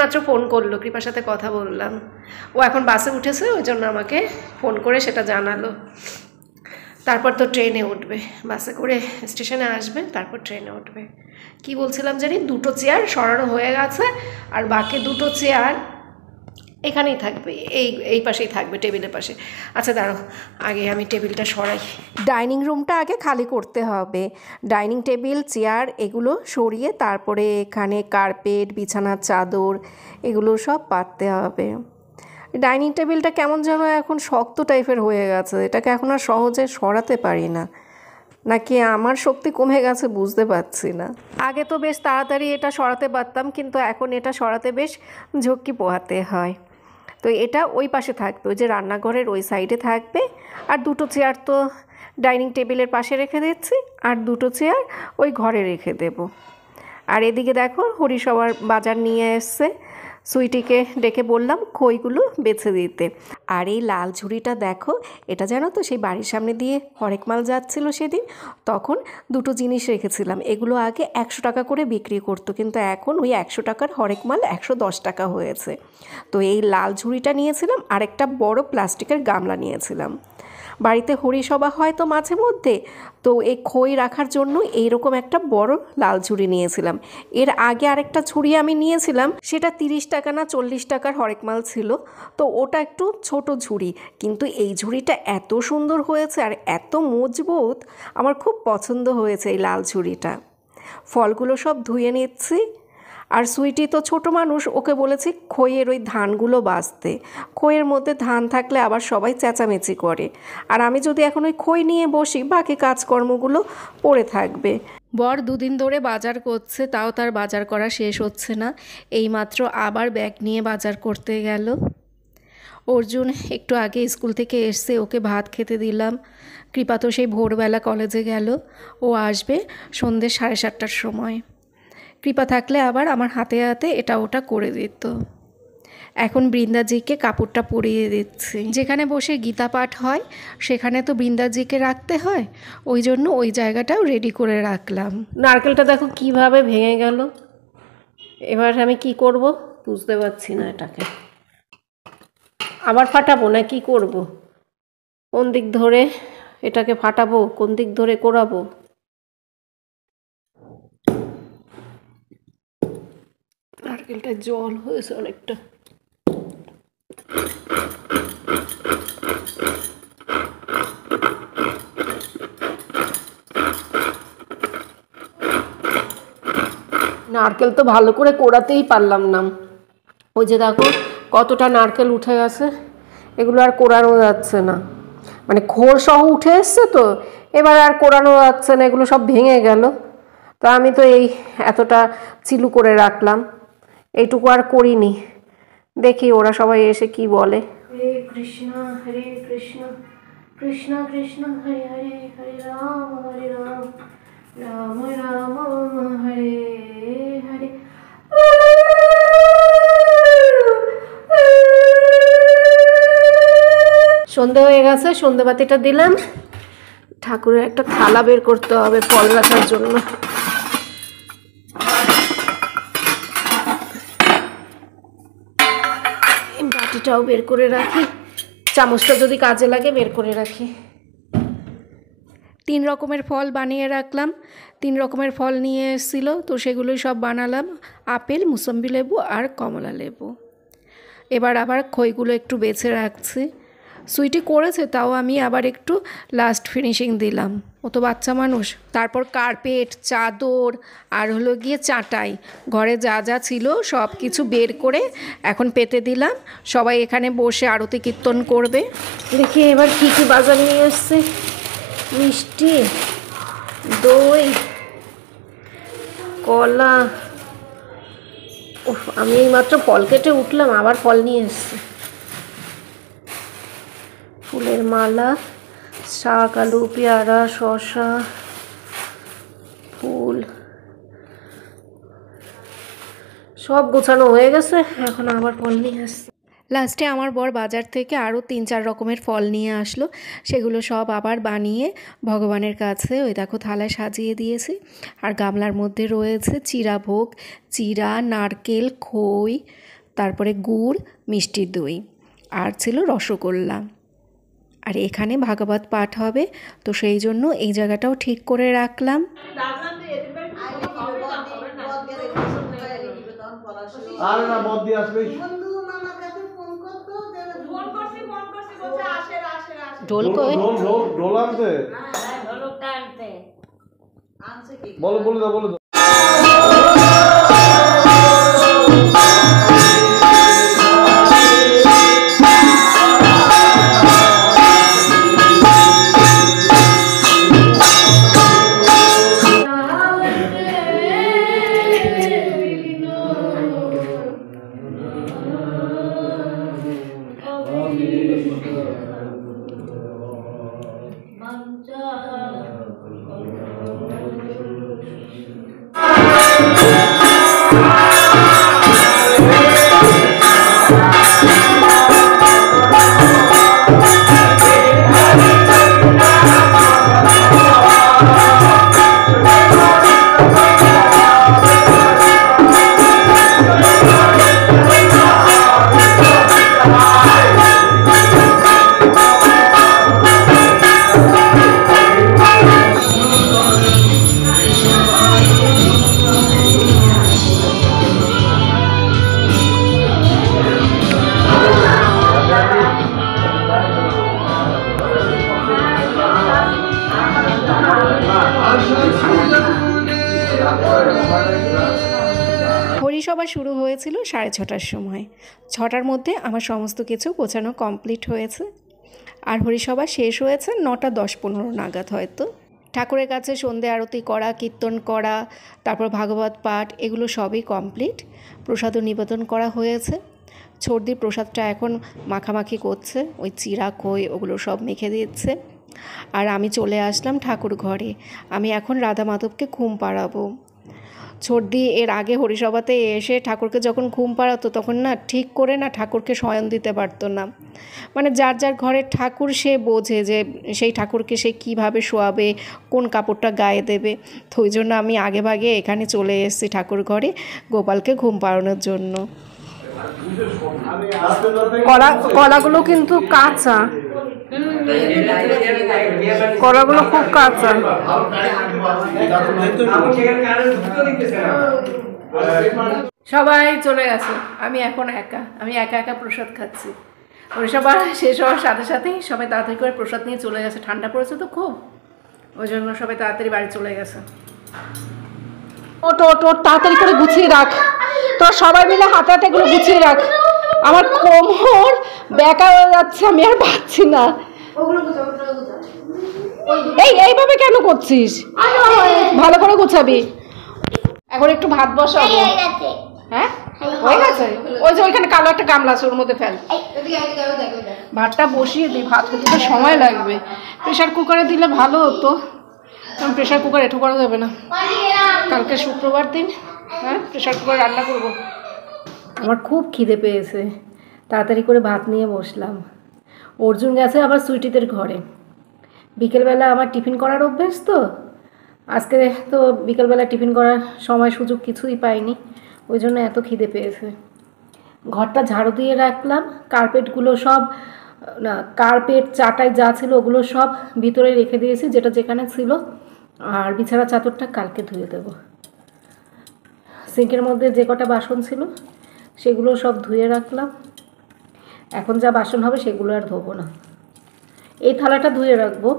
মাত্র ফোন করলো, কৃপার সাথে কথা বললাম। ও এখন বাসে উঠেছে, ওই জন্য আমাকে ফোন করে সেটা জানালো। তারপর তো ট্রেনে উঠবে, বাসে করে স্টেশনে আসবে, তারপর ট্রেনে উঠবে। কি বলছিলাম জানি, 2টো চেয়ার সরানো হয়ে গেছে, আর বাকি 2টো চেয়ার এখানেই থাকবে, এই পাশেই থাকবে, টেবিলের পাশে। আচ্ছা দাঁড়াও, আগে আমি টেবিলটা সরাই। ডাইনিং রুমটা আগে খালি করতে হবে। ডাইনিং টেবিল, চেয়ার এগুলো সরিয়ে তারপরে এখানে কার্পেট, বিছানার চাদর এগুলো সব পাততে হবে। ডাইনিং টেবিলটা কেমন যেন এখন শক্ত টাইপের হয়ে গেছে, এটাকে এখন আর সহজে সরাতে পারি না, নাকি আমার শক্তি কমে গেছে বুঝতে পারছি না। আগে তো বেশ তাড়াতাড়ি এটা সরাতে পারতাম, কিন্তু এখন এটা সরাতে বেশ ঝক্কি পোহাতে হয়। তো এটা ওই পাশে থাকবে, ওই যে রান্নাঘরের ওই সাইডে থাকবে। আর 2টো চেয়ার তো ডাইনিং টেবিলের পাশে রেখে দিচ্ছি, আর 2টো চেয়ার ওই ঘরে রেখে দেব। আর এদিকে দেখো হরি সবার বাজার নিয়ে এসছে, সুইটিকে ডেকে বললাম খইগুলো বেছে দিতে। আর এই লাল ঝুড়িটা দেখো, এটা জানো তো সেই বাড়ির সামনে দিয়ে হরেক মাল যাচ্ছিল সেদিন, তখন 2টো জিনিস রেখেছিলাম। এগুলো আগে 100 টাকা করে বিক্রি করতো, কিন্তু এখন ওই 100 টাকার হরেক মাল 110 টাকা হয়েছে। তো এই লাল ঝুড়িটা নিয়েছিলাম, আর একটা বড় প্লাস্টিকের গামলা নিয়েছিলাম। বাড়িতে হরিসভা হয় তো মাঝে মধ্যে, তো এই খই রাখার জন্য এইরকম একটা বড় লাল ঝুড়ি নিয়েছিলাম। এর আগে আরেকটা ঝুড়ি আমি নিয়েছিলাম, সেটা 30 টাকা না 40 টাকার হরেক মাল ছিল, তো ওটা একটু ছোট ঝুড়ি। কিন্তু এই ঝুড়িটা এত সুন্দর হয়েছে আর এত মজবুত, আমার খুব পছন্দ হয়েছে এই লাল ঝুড়িটা। ফলগুলো সব ধুয়ে নিচ্ছি। আর সুইটি তো ছোটো মানুষ, ওকে বলেছি খইয়ের ওই ধানগুলো বাছতে। খইয়ের মধ্যে ধান থাকলে আবার সবাই চেঁচামেচি করে, আর আমি যদি এখন ওই খই নিয়ে বসি বাকি কাজকর্মগুলো পড়ে থাকবে। বর 2 দিন ধরে বাজার করছে, তাও তার বাজার করা শেষ হচ্ছে না। এইমাত্র আবার ব্যাগ নিয়ে বাজার করতে গেল। অর্জুন একটু আগে স্কুল থেকে এসছে, ওকে ভাত খেতে দিলাম। কৃপা তো সেই ভোরবেলা কলেজে গেল, ও আসবে সন্ধ্যে 7:30টার সময়। কৃপা থাকলে আবার আমার হাতে হাতে এটা ওটা করে দিত। এখন বৃন্দাজিকে কাপড়টা পরিয়ে দিচ্ছি। যেখানে বসে গীতা পাঠ হয় সেখানে তো বৃন্দাজিকে রাখতে হয়, ওই জন্য ওই জায়গাটাও রেডি করে রাখলাম। নারকেলটা দেখো কিভাবে ভেঙে গেল। এবার আমি কি করব বুঝতে পারছি না, এটাকে আবার ফাটাবো না কি করব, কোন দিক ধরে এটাকে ফাটাবো, কোন দিক ধরে কোরাবো। নারকেলটা জল হয়েছে অনেকটা। নারকেল তো ভালো করে কোড়াতেই পারলাম না। ওই যে দেখো কতটা নারকেল উঠে গেছে, এগুলো আর কোড়ানো যাচ্ছে না, মানে খোল সহ উঠে এসছে তো, এবার আর কোড়ানো যাচ্ছে না, এগুলো সব ভেঙে গেল। তো আমি তো এই এতটা চিলু করে রাখলাম, এইটুকু আর করিনি। দেখি ওরা সবাই এসে কি বলে। হরে কৃষ্ণ কৃষ্ণ কৃষ্ণ হরে হরে, হরে রাম রাম রাম হরে হরে। সন্ধে হয়ে গেছে, সন্ধেবাতিটা দিলাম। ঠাকুরের একটা থালা বের করতে হবে ফল রাখার জন্য। বাটিটাও বের করে রাখি, চামচটা যদি কাজে লাগে বের করে রাখি। 3 রকমের ফল বানিয়ে রাখলাম। 3 রকমের ফল নিয়ে এসেছিলো, তো সেগুলোই সব বানালাম, আপেল, মুসম্বি লেবু আর কমলা লেবু। এবার আবার খইগুলো একটু বেছে রাখছি। সুইটি করেছে, তাও আমি আবার একটু লাস্ট ফিনিশিং দিলাম, ও তো বাচ্চা মানুষ। তারপর কার্পেট, চাদর আর হলো গিয়ে চাটাই, ঘরে যা যা ছিল সব কিছু বের করে এখন পেতে দিলাম। সবাই এখানে বসে আরতি কীর্তন করবে। দেখি এবার কী কী বাজার নিয়ে এসছে। মিষ্টি, দই, কলা। আমি এইমাত্র ফল কেটে উঠলাম, আবার ফল নিয়ে এসছে। ফুলের মালা, শাক, আলু, পেয়ারা, শসা, ফুল সব গোছানো হয়ে গেছে, এখন আবার ফল নিয়ে আসছে। লাস্টে আমার বর বাজার থেকে আরও 3-4 রকমের ফল নিয়ে আসলো, সেগুলো সব আবার বানিয়ে ভগবানের কাছে ওই দেখো থালায় সাজিয়ে দিয়েছি। আর গামলার মধ্যে রয়েছে চিরা ভোগ, চিরা, নারকেল, খই, তারপরে গুড়, মিষ্টির দই, আর ছিল রসগোল্লা। আর এখানে ভাগবত পাঠ হবে, তো সেই জন্য এই জায়গাটাও ঠিক করে রাখলাম। আর না মদ দিয়ে আসবে ঢোল কই ঢোল আনতে বলো বলে দাও বলে দাও। হরিসভা শুরু হয়েছিল 6:30টার সময়। 6টার মধ্যে আমার সমস্ত কিছু গোছানো কমপ্লিট হয়েছে, আর হরিসভা শেষ হয়েছে 9টা 10-15 নাগাদ হয়তো। ঠাকুরের কাছে সন্ধে আরতি করা, কীর্তন করা, তারপর ভাগবত পাঠ, এগুলো সবই কমপ্লিট। প্রসাদও নিবেদন করা হয়েছে। ছর্দি প্রসাদটা এখন মাখামাখি করছে, ওই চিরা খই ওগুলো সব মেখে দিচ্ছে। আর আমি চলে আসলাম ঠাকুর ঘরে। আমি এখন রাধা মাধবকে ঘুম পাড়াবো। ছর্দি এর আগে হরিসভাতে এসে ঠাকুরকে যখন ঘুম পাড়াতো তখন না ঠিক করে না ঠাকুরকে শয়ন দিতে পারতো না। মানে যার যার ঘরের ঠাকুর সে বোঝে যে সেই ঠাকুরকে সে কীভাবে শোয়াবে, কোন কাপড়টা গায়ে দেবে। তো ওই জন্য আমি আগে ভাগে এখানে চলে এসেছি ঠাকুর ঘরে গোপালকে ঘুম পাড়ানোর জন্য। কলাগুলো কিন্তু কাঁচা, কলাগুলো খুব কাঁচা। সবাই চলে গেছে, আমি এখন একা। আমি একা একা প্রসাদ খাচ্ছি। হরিসভা শেষ হওয়ার সাথে সাথেই সবাই তাড়াতাড়ি করে প্রসাদ নিয়ে চলে গেছে। ঠান্ডা পড়েছে তো খুব, ওই জন্য সবাই তাড়াতাড়ি বাড়ি চলে গেছে। ওট তাড়াতাড়ি করে গুছিয়ে রাখ, তোর সবাই মিলে হাতে হাতে এগুলো গুছিয়ে রাখ। আমার কোমর বেকা হয়ে যাচ্ছে, আমি আর পাচ্ছি না। এইভাবে কেন করছিস? ভালো করে গুছাবি। এখন একটু ভাত বসাবো। হ্যাঁ হয়ে গেছে, ওই যে ওইখানে কালো একটা গামলা আছে, ওর মধ্যে ফেল। ভাতটা বসিয়ে দিই, ভাত হতে তো সময় লাগবে। প্রেশার কুকারে দিলে ভালো হতো, কারণ প্রেশার কুকার এঠো করা যাবে না। কালকে শুক্রবার দিন, হ্যাঁ প্রেশার কুকার রান্না করব। আমার খুব খিদে পেয়েছে, তাড়াতাড়ি করে ভাত নিয়ে বসলাম। অর্জুন গেছে আবার সুইটিদের ঘরে। বিকেলবেলা আমার টিফিন করার অভ্যেস, তো আজকে তো বিকেলবেলা টিফিন করার সময় সুযোগ কিছুই পাইনি, ওই জন্য এত খিদে পেয়েছে। ঘরটা ঝাড়ু দিয়ে রাখলাম, কার্পেটগুলো সব না, কার্পেট চাটাই যা ছিল ওগুলো সব ভিতরে রেখে দিয়েছি, যেটা যেখানে ছিল। আর বিছানা চাদরটা কালকে ধুয়ে দেব। সিঙ্কের মধ্যে যে কটা বাসন ছিল সেগুলো সব ধুয়ে রাখলাম। এখন যা বাসন হবে সেগুলো আর ধোবো না, এই থালাটা ধুয়ে রাখবো।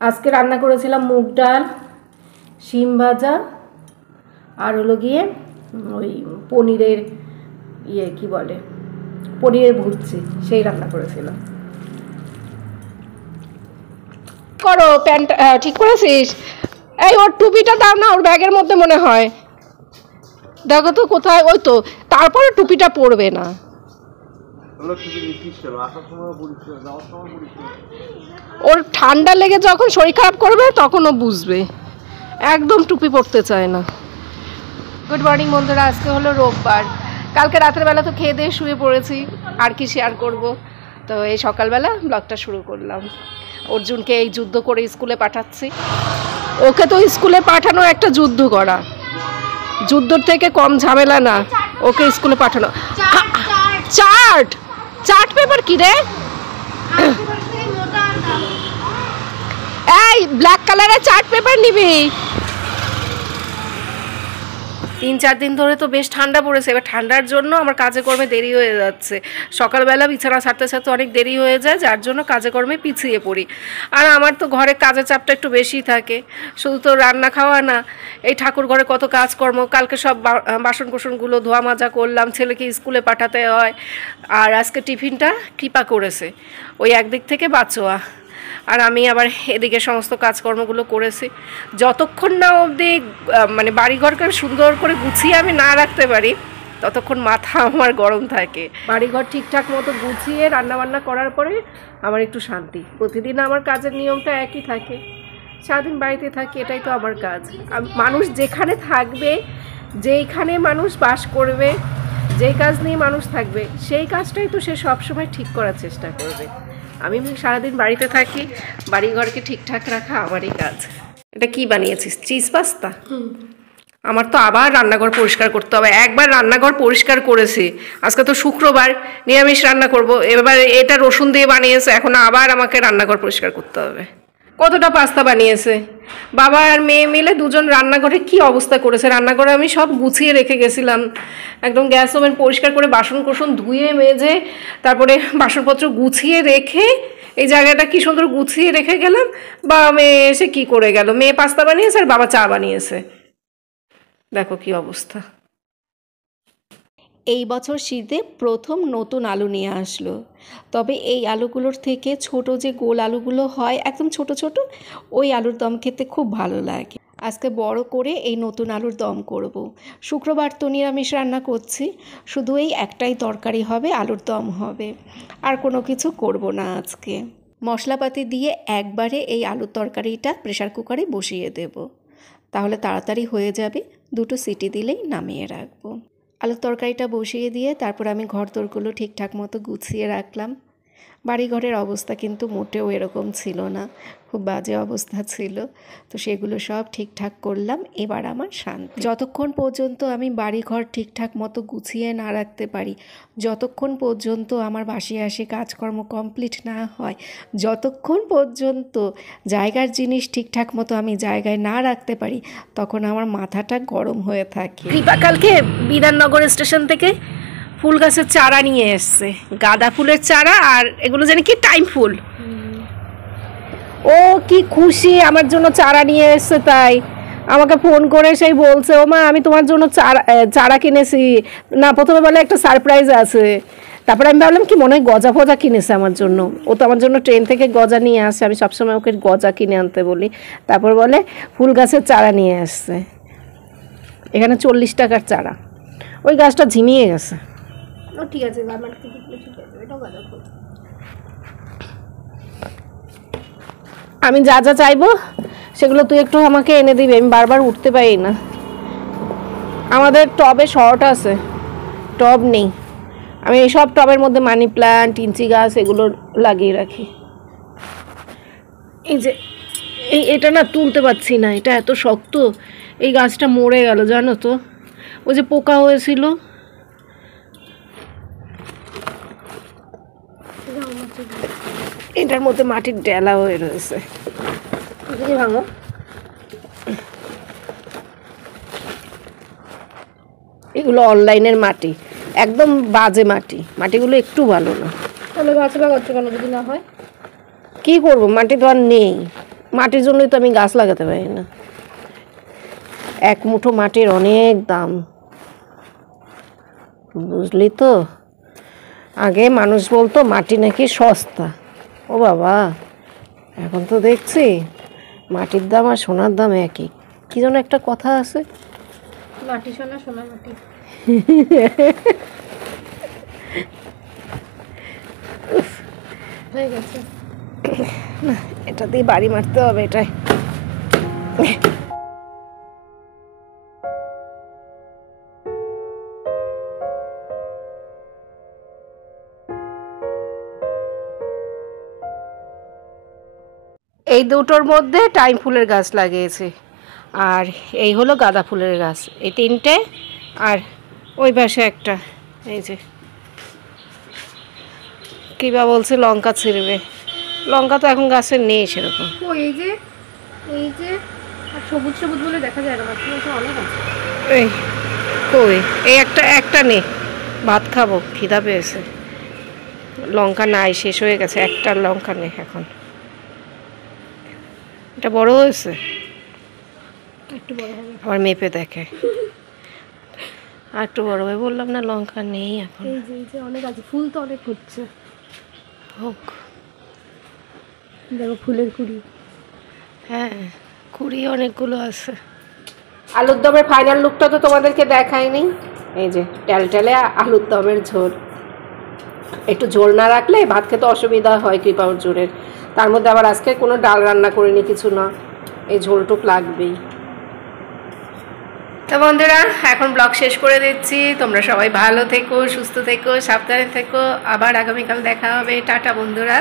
আজকে রান্না করেছিলাম মুগ ডাল, শিম ভাজা, আর হলো গিয়ে ওই পনিরের কি বলে, পনিরের ভুজি, সেই রান্না করেছিলাম। করো প্যান্ট ঠিক করেছিস? এই ওর টুপিটা দাও না, ওর ব্যাগের মধ্যে মনে হয়। দেখো তো কোথায়, ওই তো, তারপরে টুপিটা পরবে না। ওর ঠান্ডা লেগে যখন শরীর খারাপ করবে তখন ও বুঝবে, একদম টুপি পরতে চায় না। গুড মর্নিং বন্ধুরা, আজকে হলো রোববার। কালকে রাতের বেলা তো খেয়ে দিয়ে শুয়ে পড়েছি, আর কি শেয়ার করব। তো এই সকালবেলা ব্লগটা শুরু করলাম। অর্জুনকে এই যুদ্ধ করে স্কুলে পাঠাচ্ছি। ওকে তো স্কুলে পাঠানো একটা যুদ্ধ করা, যুদ্ধর থেকে কম ঝামেলা না ওকে স্কুলে পাঠানো। চার্ট চার্ট পেপার কি রে? এই ব্ল্যাক কালারের চার্ট পেপার নিবি? 3-4 দিন ধরে তো বেশ ঠান্ডা পড়েছে, এবার ঠান্ডার জন্য আমার কাজে কর্মে দেরি হয়ে যাচ্ছে। সকালবেলা বিছানা ছাড়তে ছাড়তে অনেক দেরি হয়ে যায়, যার জন্য কাজে কর্মে পিছিয়ে পড়ি। আর আমার তো ঘরে কাজের চাপটা একটু বেশি থাকে, শুধু তো রান্না খাওয়া না, এই ঠাকুর ঘরে কত কাজকর্ম। কালকে সব বাসন কোসনগুলো ধোয়া মাজা করলাম, ছেলেকে স্কুলে পাঠাতে হয়। আর আজকে টিফিনটা কৃপা করেছে, ওই একদিক থেকে বাঁচোয়া। আর আমি আবার এদিকে সমস্ত কাজকর্মগুলো করেছি। যতক্ষণ না অবধি মানে বাড়িঘরকে সুন্দর করে গুছিয়ে আমি না রাখতে পারি, ততক্ষণ মাথা আমার গরম থাকে। বাড়িঘর ঠিকঠাক মতো গুছিয়ে রান্নাবান্না করার পরে আমার একটু শান্তি। প্রতিদিন আমার কাজের নিয়মটা একই থাকে, সারাদিন বাড়িতে থাকি, এটাই তো আমার কাজ। মানুষ যেখানে থাকবে, যেইখানে মানুষ বাস করবে, যেই কাজ নিয়ে মানুষ থাকবে, সেই কাজটাই তো সে সবসময় ঠিক করার চেষ্টা করবে। আমি সারাদিন বাড়িতে থাকি, বাড়িঘরকে ঠিকঠাক রাখা আমারই কাজ। এটা কি বানিয়েছিস? Cheese pasta? আমার তো আবার রান্নাঘর পরিষ্কার করতে হবে। একবার রান্নাঘর পরিষ্কার করেছি, আজকে তো শুক্রবার, নিরামিষ রান্না করব। এবার এটা রসুন দিয়ে বানিয়েছে, এখন আবার আমাকে রান্নাঘর পরিষ্কার করতে হবে। কতটা পাস্তা বানিয়েছে বাবা আর মেয়ে মিলে, দুজন রান্নাঘরে কি অবস্থা করেছে। রান্নাঘরে আমি সব গুছিয়ে রেখে গেছিলাম, একদম গ্যাস ওভেন পরিষ্কার করে বাসন কোসন ধুয়ে মেজে তারপরে বাসনপত্র গুছিয়ে রেখে এই জায়গাটা কি সুন্দর গুছিয়ে রেখে গেলাম। বা মেয়ে এসে কি করে গেল, মেয়ে পাস্তা বানিয়েছে আর বাবা চা বানিয়েছে। দেখো কি অবস্থা। এই বছর শীতে প্রথম নতুন আলু নিয়ে আসলো, তবে এই আলুগুলোর থেকে ছোট যে গোল আলুগুলো হয় একদম ছোট ছোট, ওই আলুর দম খেতে খুব ভালো লাগে। আজকে বড় করে এই নতুন আলুর দম করব। শুক্রবার তো নিরামিষ রান্না করছি, শুধু এই একটাই তরকারি হবে, আলুর দম হবে, আর কোনো কিছু করব না আজকে। মশলাপাতি দিয়ে একবারে এই আলুর তরকারিটা প্রেসার কুকারে বসিয়ে দেব, তাহলে তাড়াতাড়ি হয়ে যাবে। 2টো সিটি দিলেই নামিয়ে রাখবো। আলুর তরকারিটা বসিয়ে দিয়ে তারপর আমি ঘরদোরগুলো ঠিকঠাক মতো গুছিয়ে রাখলাম। বাড়িঘরের অবস্থা কিন্তু মোটেও এরকম ছিল না, খুব বাজে অবস্থা ছিল। তো সেগুলো সব ঠিকঠাক করলাম। এবার আমার শান্তি। যতক্ষণ পর্যন্ত আমি বাড়িঘর ঠিকঠাক মতো গুছিয়ে না রাখতে পারি, যতক্ষণ পর্যন্ত আমার বাসি আসি কাজকর্ম কমপ্লিট না হয়, যতক্ষণ পর্যন্ত জায়গার জিনিস ঠিকঠাক মতো আমি জায়গায় না রাখতে পারি, তখন আমার মাথাটা গরম হয়ে থাকে। কৃপা কালকে বিধাননগর স্টেশন থেকে ফুল গাছের চারা নিয়ে এসছে, গাঁদা ফুলের চারা, আর এগুলো জানি কি টাইম ফুল। ও কি খুশি আমার জন্য চারা নিয়ে এসছে। তাই আমাকে ফোন করে সেই বলছে, ও মা আমি তোমার জন্য চারা কিনেছি। না, প্রথমে বলে একটা সারপ্রাইজ আছে, তারপরে আমি ভাবলাম কি মনে হয় গজা ফজা কিনেছে আমার জন্য। ও তো আমার জন্য ট্রেন থেকে গজা নিয়ে আসে, আমি সবসময় ওকে গজা কিনে আনতে বলি। তারপর বলে ফুল গাছের চারা নিয়ে আসছে, এখানে 40 টাকার চারা। ওই গাছটা ঝিমিয়ে গেছে। ঠিক আছে, আমি যা যা চাইবো সেগুলো তুই একটু আমাকে এনে দিবি, আমি বারবার উঠতে পারি না। আমাদের টবে শর্ট আছে, টব নেই। আমি এইসব টবের মধ্যে মানি প্ল্যান্ট, ইঞ্চি গাছ এগুলো লাগিয়ে রাখি। এই যে এটা না তুলতে পারছি না, এটা এত শক্ত। এই গাছটা মরে গেল জানো তো, ওই যে পোকা হয়েছিল। এটার মধ্যে মাটির ডেলা হয়ে রয়েছে। ভাঙো, এগুলো অনলাইনের মাটি, একদম বাজে মাটি, মাটিগুলো একটু ভালো না। তাহলে গাছ লাগাচ্ছ কেন যদি না হয়? কি করবো, মাটি তো আর নেই, মাটির জন্যই তো আমি গাছ লাগাতে পারি না। এক মুঠো মাটির অনেক দাম, বুঝলি তো। আগে মানুষ বলতো মাটি নাকি সস্তা, ও বাবা এখন তো দেখছি মাটির দাম আর সোনার দাম একই। কি যেন একটা কথা আছে, মাটি সোনা সোনা মাটি। হয়ে গেছে না, এটা দিয়ে বাড়ি মারতে হবে এটাই। এই দুটোর মধ্যে টাইম ফুলের গাছ লাগিয়েছি, আর এই হলো গাঁদা ফুলের গাছ, এই তিনটে। আর ওই পাশে একটা, এই যে কিবা বলছে লঙ্কা ছিঁড়বে, লঙ্কা তো এখন গাছে নেই সেরকম। এই যে আর সবুজ সবুজ বলে দেখা যায় না, অনেক আছে। এই কই, এই একটা নে, ভাত খাবো, খিদা পেয়েছে। লঙ্কা নাই, শেষ হয়ে গেছে, একটা লঙ্কা নেই এখন। এটা বড় হয়েছে, একটু বড় হবে, আবার মেপে দেখে। আর একটু বড় হয়ে, বললাম না লঙ্কা নেই এখন। এই যে অনেক আছে, ফুল তো অনেক হচ্ছে। হোক, দেখো ফুলের কুড়ি। হ্যাঁ, কুড়ি অনেকগুলো আছে। আলুর দমের ফাইনাল লুকটা তো তোমাদেরকে দেখাইনি। এই যে টেলটেলে আলুর দমের ঝোল। একটু ঝোল না রাখলে ভাত খেতে অসুবিধা হয় কৃপার জোরের। তার মধ্যে আবার আজকে কোনো ডাল রান্না করিনি, কিছু না, এই ঝোলটুক লাগবেই। তো বন্ধুরা, এখন ব্লগ শেষ করে দিচ্ছি। তোমরা সবাই ভালো থেকো, সুস্থ থেকো, সাবধানে থেকো। আবার আগামীকাল দেখা হবে। টাটা বন্ধুরা।